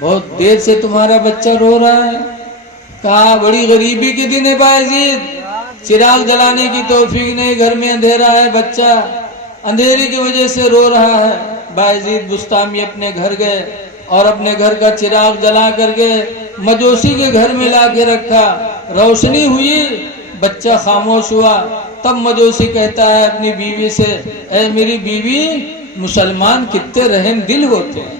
بہت دیر سے تمہارا بچہ رو رہا ہے. کہا بڑی غریبی کے دن ہے بایزید, چراغ جلانے کی توفیق نہیں, گھر میں اندھیرا ہے, بچہ اندھیرے کی وجہ سے رو رہا ہے. بایزید بستامی اپنے گھر گئے اور اپنے گھر کا چراغ جلا کر کے مجوسی کے گھر میں لا کے رکھا. روشنی ہوئی, بچہ خاموش ہوا. تب مجوسی کہتا ہے اپنی بیوی سے, اے میری بیوی, مسلمان کتنے رحم دل ہوتے ہیں.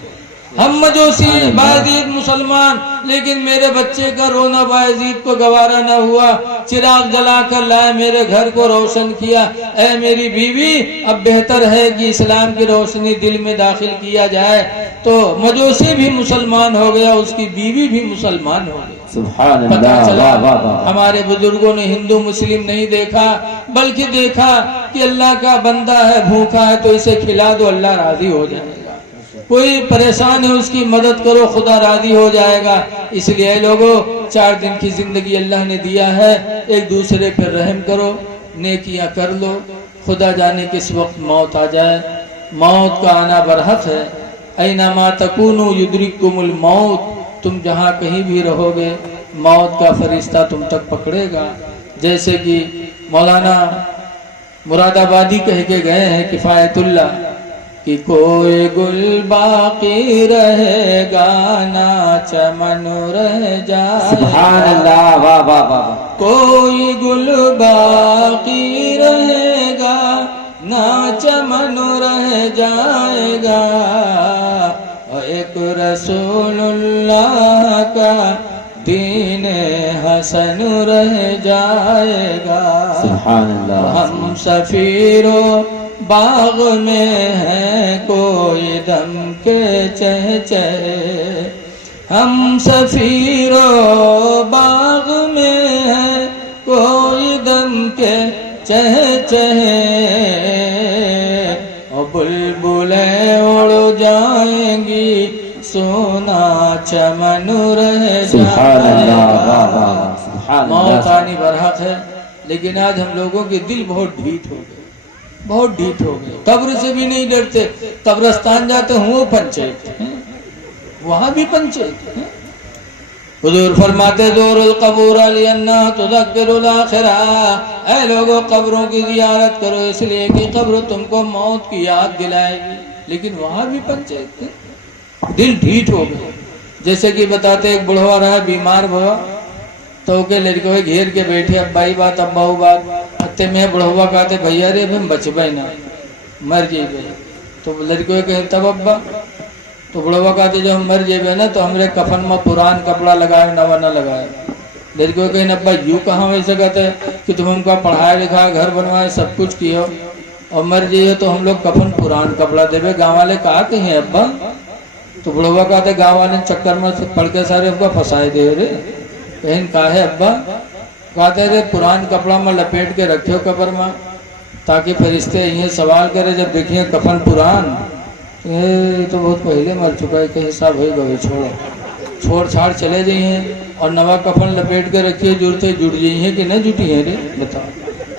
ہم مجوسی, بایزید مسلمان, لیکن میرے بچے کا رونا بایزید کو گوارا نہ ہوا. چراغ جلا کر لائے, میرے گھر کو روشن کیا. اے میری بیوی, اب بہتر ہے کہ اسلام کی روشنی دل میں داخل کیا جائے. تو مجوسی بھی مسلمان ہو گیا, اس کی بیوی بھی مسلمان ہو گئی. سبحان اللہ. پتہ چلا واہ واہ واہ. ہمارے بزرگوں نے ہندو مسلم نہیں دیکھا, بلکہ دیکھا کہ اللہ کا بندہ ہے, بھوکا ہے تو اسے کھلا دو, اللہ راضی ہو جائے گا. کوئی پریشان ہے, اس کی مدد کرو, خدا راضی ہو جائے گا. اس لیے لوگوں, 4 دن کی زندگی اللہ نے دیا ہے, ایک دوسرے پر رحم کرو, نیکیاں کر لو. خدا جانے کس وقت موت آ جائے. موت کا آنا برحق ہے. اینما تکونوا یدرککم الموت, تم جہاں کہیں بھی رہو گے موت کا فرشتہ تم تک پکڑے گا. جیسے کہ مولانا مراد آبادی کہہ کے گئے ہیں کفایت اللہ, کہ کوئی گل باقی رہے گا نہ چمن رہ جائے. سبحان اللہ. واہ واہ واہ. کوئی گل باقی رہے گا نہ چمن رہ جائے گا, ایک رسول اللہ کا دین حسن رہ جائے گا. سبحان اللہ. ہم سفیرو باغ میں ہیں کوئی دم کے چہچہے, ہم سفیرو باغ میں ہیں کوئی دم کے چہچہے, اور بلبلیں اڑ جائیں گی سونا چمن رہ جائے گا. موت آنی برحق ہے, لیکن آج ہم لوگوں کے دل بہت ڈھیٹ ہو گئے, بہت ڈھیٹ ہو گئے. قبر سے بھی نہیں ڈرتے. قبرستان جاتے ہوں وہ پنچیت, وہاں بھی پنچیت. حضور فرماتے زور القبور لأنها تذکر الآخرہ, اے لوگوں قبروں کی زیارت کرو اس لیے کہ قبر تم کو موت کی یاد دلائے گی. لیکن وہاں بھی پنچیت, دل ڈھیٹ ہو گئے. جیسے کہ بتاتے ایک بڑھوا رہا بیمار ہوا تو کے لڑکوں گھیر کے بیٹھے, ابائی بات اباؤ بات اتے میں بڑھوا کہتے بھیا رے ہم بچ بھائی نہ مر جائے گئے. تو لڑکوں کہتے تب ابا, تو بڑھوا کہتے جو ہم مر جائے نا تو ہمارے کفن میں پران کپڑا لگائے نوا نہ لگائے. لڑکوں کہیں ابا یوں کہاں ویسے کہتے کہ تم ہم کا پڑھائے لکھائے گھر بنوائے سب کچھ کیے اور مر جائیے تو ہم لوگ کفن پران کپڑا دے. گاؤں والے کہا کہیں ابا, تو بڑھوا کہتے گاؤں والے چکر میں پڑھ کے سارے ابا پھنسائے دے رے. کہیں کہا ہے ابا, کہتے رے پران کپڑا میں لپیٹ کے رکھو قبر میں تاکہ فرشتے یہ سوال کرے جب دیکھیں کفن پران تو بہت پہلے مر چکا ہے, کہیں صاحب ہوئی گئے چھوڑو چھوڑ چھاڑ چلے جائیں اور نوا کفن لپیٹ کے رکھیے, جڑتے جڑ جائیں کہ نہ جٹی ہیں رے. بتاؤ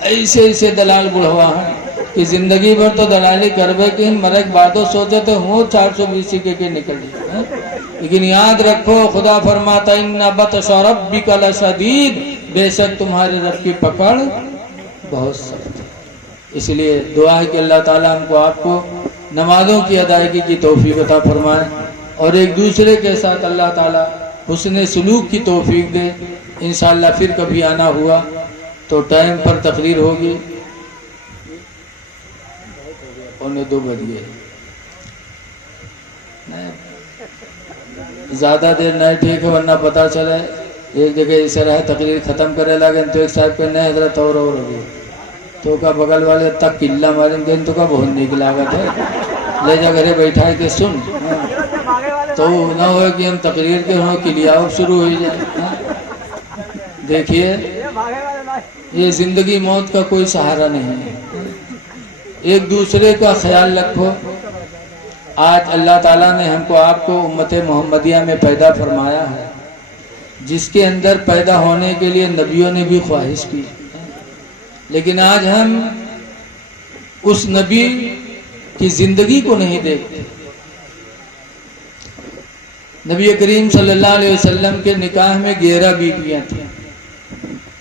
ایسے ایسے دلال بڑھوا ہیں کہ زندگی بھر تو دلالی کربے کہ مرک بعدوں سوچے تو ہوں 420 کے نکل جائے. لیکن یاد رکھو خدا فرماتا ان بطش ربک لشدید, بے شک تمہارے رب کی پکڑ بہت سخت ہے. اس لیے دعا ہے کہ اللہ تعالیٰ ہم کو آپ کو نمازوں کی ادائیگی کی توفیق عطا فرمائے اور ایک دوسرے کے ساتھ اللہ تعالیٰ حسن سلوک کی توفیق دے. انشاءاللہ پھر کبھی آنا ہوا تو ٹائم پر تقریر ہوگی. 1:45 بج گئے, زیادہ دیر نہیں ٹھیک ہے ورنہ پتہ چلے ایک جگہ اسے رہے تقریر ختم کرے لگے تو ایک صاحب پہ نئے حضرت اور ہوگی تو کا بغل والے تک قلعہ ماریں گے تو کا بہت نیک لاگت ہے, لے جا گھرے بیٹھا ہے کہ سن تو نہ ہو کہ ہم تقریر کے ہوں قلعہ شروع ہو جائے. دیکھیے یہ زندگی موت کا کوئی سہارا نہیں ہے, ایک دوسرے کا خیال رکھو. آج اللہ تعالیٰ نے ہم کو آپ کو امت محمدیہ میں پیدا فرمایا ہے, جس کے اندر پیدا ہونے کے لیے نبیوں نے بھی خواہش کی, لیکن آج ہم اس نبی کی زندگی کو نہیں دیکھتے. نبی کریم صلی اللہ علیہ وسلم کے نکاح میں 11 بیویاں تھیں،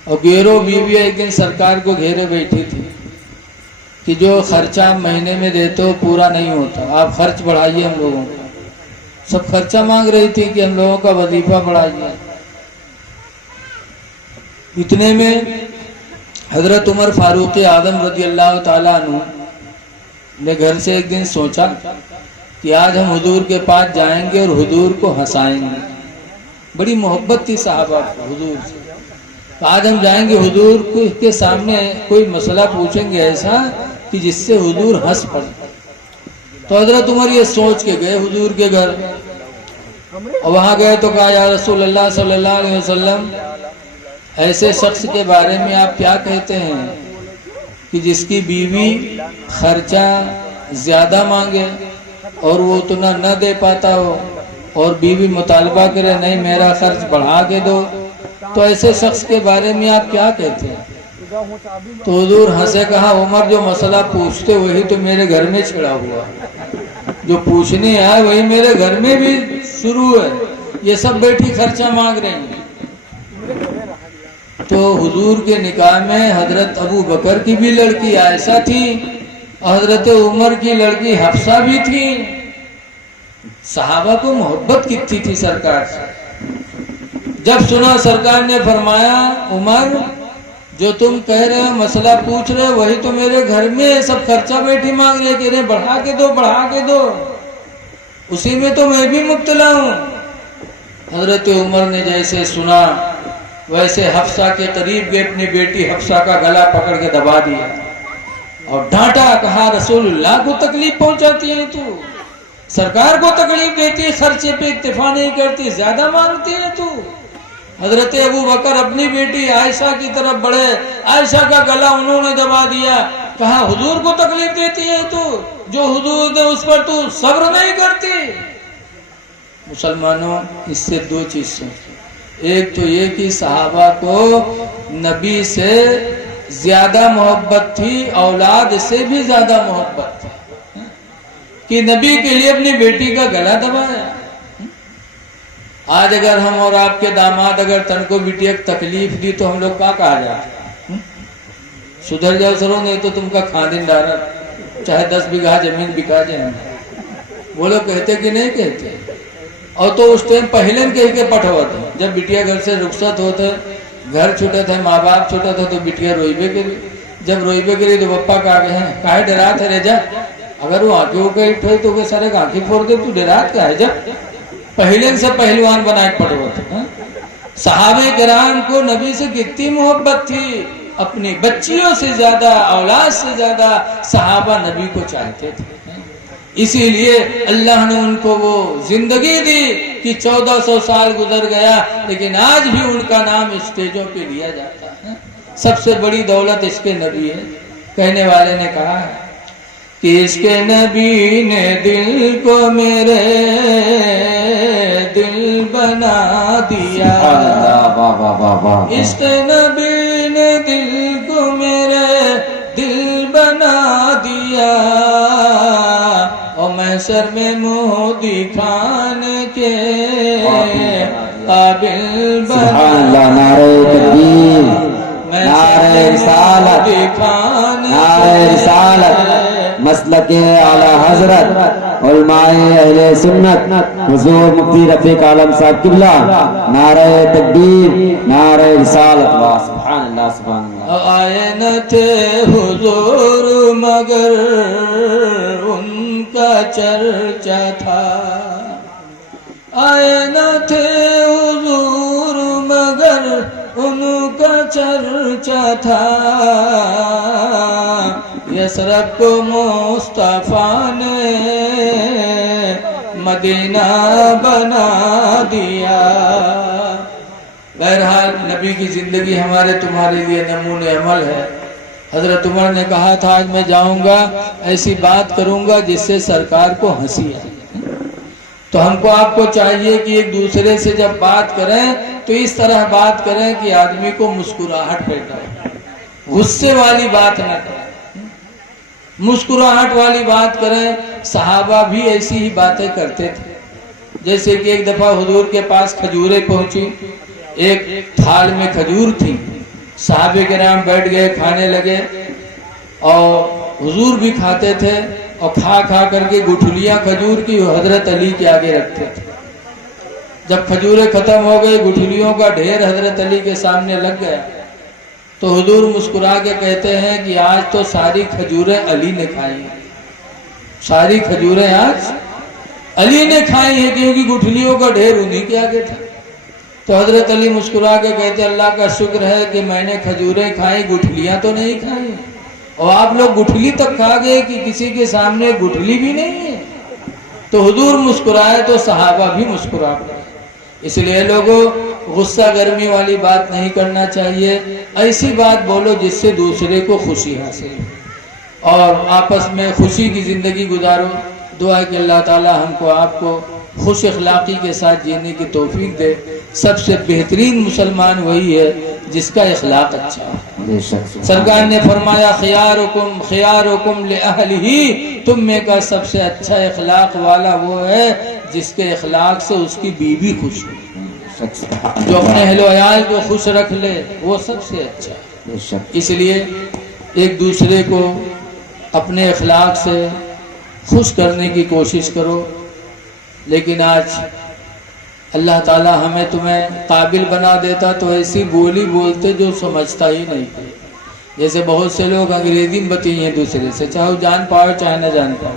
اور 11 بیویاں ایک دن سرکار کو گھیرے بیٹھی تھی کہ جو خرچہ آپ مہینے میں دیتے ہو پورا نہیں ہوتا، آپ خرچ بڑھائیے ہم لوگوں کا۔ سب خرچہ مانگ رہی تھی کہ ہم لوگوں کا وظیفہ بڑھائیے۔ اتنے میں حضرت عمر فاروق اعظم رضی اللہ تعالیٰ عنہ نے گھر سے ایک دن سوچا کہ آج ہم حضور کے پاس جائیں گے اور حضور کو ہنسائیں گے۔ بڑی محبت تھی صحابہ کو حضور سے، تو آج ہم جائیں گے حضور کے سامنے کوئی مسئلہ پوچھیں گے ایسا کہ جس سے حضور ہنس پڑے۔ تو حضرت عمر یہ سوچ کے گئے حضور کے گھر، اور وہاں گئے تو کہا یا رسول اللہ صلی اللہ علیہ وسلم، ایسے شخص کے بارے میں آپ کیا کہتے ہیں کہ جس کی بیوی خرچہ زیادہ مانگے اور وہ اتنا نہ دے پاتا ہو، اور بیوی مطالبہ کرے نہیں میرا خرچ بڑھا کے دو، تو ایسے شخص کے بارے میں آپ کیا کہتے ہیں؟ تو حضور ہنسے، کہا عمر جو مسئلہ پوچھتے وہی تو میرے گھر میں چھڑا ہوا، جو پوچھنے آئے وہی میرے گھر میں بھی شروع ہے، یہ سب بیٹھی خرچہ مانگ رہے ہیں۔ تو حضور کے نکاح میں حضرت ابو بکر کی بھی لڑکی عائشہ تھی، حضرت عمر کی لڑکی حفصہ بھی تھی۔ صحابہ کو محبت کتنی تھی سرکار سے۔ جب سنا سرکار نے فرمایا عمر جو تم کہہ رہے ہو مسئلہ پوچھ رہے وہی تو میرے گھر میں سب خرچہ بیٹھی مانگ رہے کہ بڑھا کے دو بڑھا کے دو، اسی میں تو میں بھی مبتلا ہوں۔ حضرت عمر نے جیسے سنا ویسے حفصہ کے قریب گئے، اپنی بیٹی حفصہ کا گلا پکڑ کے دبا دیا اور ڈانٹا، کہا رسول اللہ کو تکلیف پہنچاتی ہے تو، سرکار کو تکلیف دیتی ہے، خرچے پہ اکتفا نہیں کرتی، زیادہ مانگتی ہے تو۔ حضرت ابو بکر اپنی بیٹی عائشہ کی طرف بڑھے، عائشہ کا گلا انہوں نے دبا دیا، کہا حضور کو تکلیف دیتی ہے تو، جو حضور دے اس پر تو صبر نہیں کرتی۔ مسلمانوں اس سے دو چیز سمجھیں، ایک تو یہ کہ صحابہ کو نبی سے زیادہ محبت تھی، اولاد سے بھی زیادہ محبت تھی کہ نبی کے لیے اپنی بیٹی کا گلا دبایا۔ آج اگر ہم اور آپ کے داماد اگر تن کو بیٹی ایک تکلیف دی تو ہم لوگ کیا کہا جاتا؟ سدھر جاؤ سرو، نہیں تو تم کا خاندان چاہے 10 بیگھہ زمین بکا جائیں، وہ لوگ کہتے کہ نہیں کہتے؟ اور تو اس ٹائم پہلے کہہ کے پٹھوا تھا، جب بٹیا گھر سے رخصت ہوتے، گھر چھوٹے تھے، ماں باپ چھوٹا تھا، تو بٹیا روئیبے کے لیے، جب روئیبے کے لیے تو پپا کہا گئے ہیں کاہے ڈرات ہے رجا، اگر وہ آنکھیں ہو گئی اٹھے تو وہ سارے آنکھیں پھوڑ دے، تو ڈرات کا ہے جب پہلے سے پہلوان بنا کے پٹھوا تھا۔ صحابہ کرام کو نبی سے کتنی محبت تھی، اپنی بچیوں سے زیادہ، اولاد سے زیادہ صحابہ نبی کو چاہتے تھے۔ اسی لیے اللہ نے ان کو وہ زندگی دی کہ 1400 سال گزر گیا لیکن آج بھی ان کا نام اسٹیجوں پہ لیا جاتا ہے۔ سب سے بڑی دولت عشق نبی ہے۔ کہنے والے نے کہا ہے کہ عشق نبی نے دل کو میرے دل بنا دیا، عشق نبی نے دل کو میرے دل بنا دیا، اور محشر میں منہ دکھانے کے قابل بنا، نعرہ تکبیر، نعرہ رسالت، نعرہ رسالت، مسلک اعلی حضرت علماء اہل سنت حضور مفتی رفیق عالم صاحب قبلہ، نعرہ تکبیر، نعرہ رسالت، سبحان اللہ سبحان اللہ۔ آئے نہ تھے حضور مگر ان کا چرچا تھا، آئے نہ تھے حضور مگر ان کا چرچا تھا، یثرب کو مصطفیٰ نے مدینہ بنا دیا۔ بہرحال نبی کی زندگی ہمارے تمہارے لیے نمونہ عمل ہے۔ حضرت عمر نے کہا تھا آج میں جاؤں گا ایسی بات کروں گا جس سے سرکار کو ہنسی آئے۔ تو ہم کو آپ کو چاہیے کہ ایک دوسرے سے جب بات کریں تو اس طرح بات کریں کہ آدمی کو مسکراہٹ پیدا ہو، غصے والی بات نہ کریں، مسکراہٹ والی بات کریں۔ صحابہ بھی ایسی ہی باتیں کرتے تھے۔ جیسے کہ ایک دفعہ حضور کے پاس کھجوریں پہنچی، ایک تھال میں کھجور تھی، صحابہ کرام بیٹھ گئے، کھانے لگے، اور حضور بھی کھاتے تھے، اور کھا کھا کر کے گٹھلیاں کھجور کی حضرت علی کے آگے رکھتے تھے۔ جب کھجوریں ختم ہو گئی، گٹھلیوں کا ڈھیر حضرت علی کے سامنے لگ گیا، تو حضور مسکرا کے کہتے ہیں کہ آج تو ساری کھجوریں علی نے کھائی ہیں، ساری کھجوریں آج علی نے کھائی ہیں، کیونکہ گٹھلیوں کا ڈھیر انہی کے آگے تھا۔ تو حضرت علی مسکرا کے کہتے اللہ کا شکر ہے کہ میں نے کھجوریں کھائی، گٹھلیاں تو نہیں کھائی، اور آپ لوگ گٹھلی تک کھا گئے کہ کسی کے سامنے گٹھلی بھی نہیں ہے۔ تو حضور مسکرائے تو صحابہ بھی مسکرا پڑے۔ اس لیے لوگوں، غصہ گرمی والی بات نہیں کرنا چاہیے، ایسی بات بولو جس سے دوسرے کو خوشی حاصل ہو، اور آپس میں خوشی کی زندگی گزارو۔ دعا ہے کہ اللہ تعالی ہم کو آپ کو خوش اخلاقی کے ساتھ جینے کی توفیق دے۔ سب سے بہترین مسلمان وہی ہے جس کا اخلاق اچھا ہے۔ سرکار نے فرمایا خیارکم خیارکم لأہلہ، تم میں کا سب سے اچھا اخلاق والا وہ ہے جس کے اخلاق سے اس کی بیوی خوش ہو، جو اپنے اہل و عیال کو خوش رکھ لے، وہ سب سے اچھا ہے۔ اس لیے ایک دوسرے کو اپنے اخلاق سے خوش کرنے کی کوشش کرو۔ لیکن آج اللہ تعالی ہمیں تمہیں قابل بنا دیتا تو ایسی بولی بولتے جو سمجھتا ہی نہیں۔ جیسے بہت سے لوگ انگریزی میں بتائی ہیں دوسرے سے، چاہے وہ جان پاؤ چاہے نہ جان پاؤ،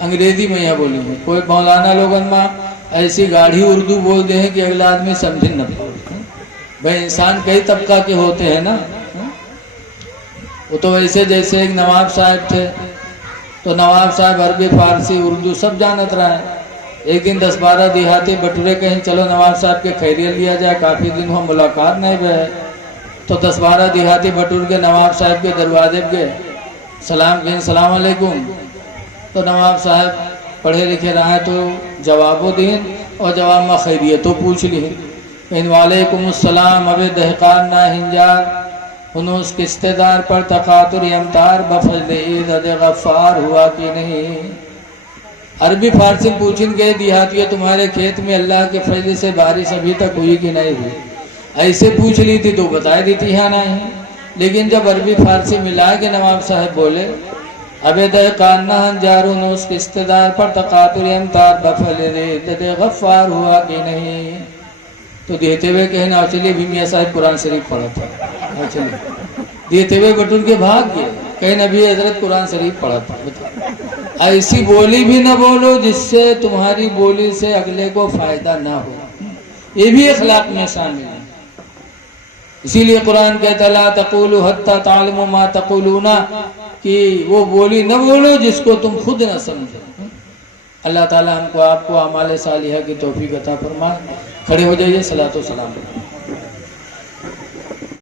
انگریزی میں یہ بولی ہے۔ کوئی مولانا لوگن ماں ایسی گاڑھی اردو بول دے ہیں کہ اگلا آدمی سمجھن نہ پاؤ۔ بھائی انسان کئی طبقہ کے ہوتے ہیں نا، وہ تو ایسے جیسے ایک نواب صاحب تھے، تو نواب صاحب عربی فارسی اردو سب جانت رہا ہے۔ ایک دن 10-12 دیہاتی بٹورے کہیں چلو نواب صاحب کے خیریت لیا جائے، کافی دن ہو ملاقات نہیں ہوئے، تو 10-12 دیہاتی بٹور کے نواب صاحب کے دروازے پہ گئے، سلام کہیں السلام علیکم۔ تو نواب صاحب پڑھے لکھے رہے تو جوابو دیں، اور جواب میں خیریتوں پوچھ لی، کہیں وعلیکم السلام اب دہقان نہ ہنجار ہنوس کشتے دار پر تقاطر امتار بفضل عزت غفار ہوا کہ نہیں۔ عربی فارسی پوچھیں گے دیہاتیوں تمہارے کھیت میں اللہ کے فضل سے بارش ابھی تک ہوئی کہ نہیں ہوئی، ایسے پوچھ لی تھی تو بتا دیتی ہے نہیں۔ لیکن جب عربی فارسی ملا کے نواب صاحب بولے اب دہقان نہ ہنجار ہنوس کشتے دار پر تقاطر امتار بفضل عزت غفار ہوا کہ نہیں، تو دیتے ہوئے کہنا چلیے بھی میاں صاحب قرآن شریف پڑھا تھا، دیتے ہوئے بٹور کے بھاگ گئے، کہیں نبی حضرت قرآن شریف پڑھا تھا۔ ایسی بولی بھی نہ بولو جس سے تمہاری بولی سے اگلے کو فائدہ نہ ہو، یہ بھی اخلاق میں شامل ہے۔ اسی لیے قرآن کہتا لا تقولوا حتی تعلموا ما تقولون، کہ وہ بولی نہ بولو جس کو تم خود نہ سمجھو۔ اللہ تعالی ہم کو آپ کو اعمال صالحہ کی توفیق عطا فرمائے۔ کھڑے ہو جائیے، صلاۃ و سلام۔